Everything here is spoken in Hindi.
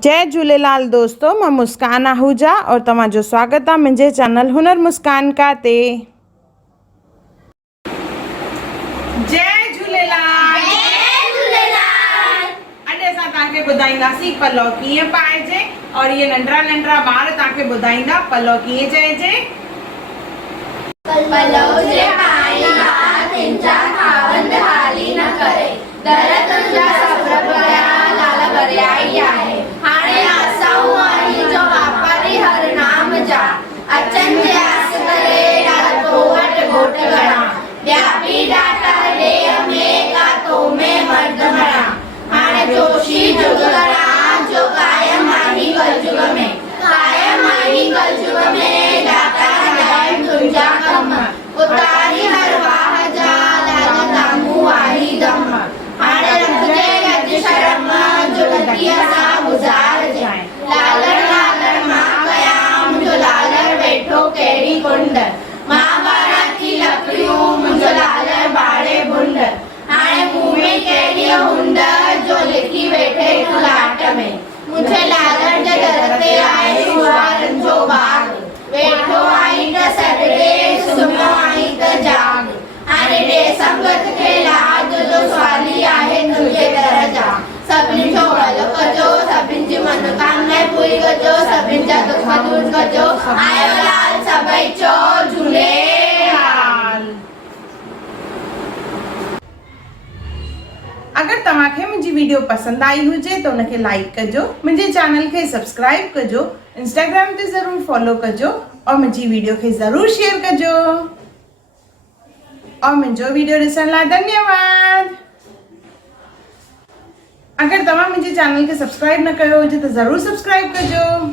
जय झूलेलाल दोस्तों, मैं मुस्कान आहूजा और तव्हांजो स्वागत आहे मुंहिंजे चैनल हुनर मुस्कान का ते। जय झूलेलाल। अॼु असां तव्हांखे ॿुधाईंदासीं पलव कीअं पाइजे और इहे नंढड़ा नंढड़ा ॿार तव्हांखे ॿुधाईंदा पलव कीअं चइजे। पलव जे पाईंदा तिंजा खावंद हाली न करे दर तुंजा सब्र भरिया लाल भरिया ई आहे हाणे असां आई जो वापारी हर नाम जा अचन जे आस करे लाल तो वट घोट गणा व्यापी डाटा रे में का तो में मर्द मणा हाणे जोशी जुग गणा जो कायम आई कलयुग में कायम आई कलयुग में डाटा डायम तुंजा कम उतारी हर वाह जा लाज दामू आई दम हाणे रखजे लज शर्म जो लगिया सा गुजार जाए लालर लालर मां कयाम जो लालर बैठो केड़ी कुंड मां बारा की लकड़ियों मुझो लालर बाड़े बुंड हाणे मुंह में केड़ी हुंड जो लिखी बैठे लाट में मुझे लालर जे दर ते आए सुवारन जो बाग बैठो आई न सडे सुनो आई त जाग हाणे दे संगत के लाज जो स्वाली आहे तुझे दर जा सभिनी जो भलो कजो सभिनी जी मनोकामना पूरी कजो सभिनी जा दुख दूर कजो आयो लाल सभई चो झूलेलाल। अगर तव्हांखे मुंहिंजी वीडियो पसंद आई हुजे तो उनखे लाइक कजो, मुंहिंजे चैनल खे सब्सक्राइब कजो, इंस्टाग्राम ते ज़रूर फॉलो कजो और मुंहिंजी वीडियो खे ज़रूर शेयर कजो और मुंहिंजो वीडियो ॾिसण लाइ धन्यवाद। अगर तव्हां मुंहिंजे चैनल खे सब्सक्राइब न कयो हुजे त ज़रूर सब्सक्राइब कजो।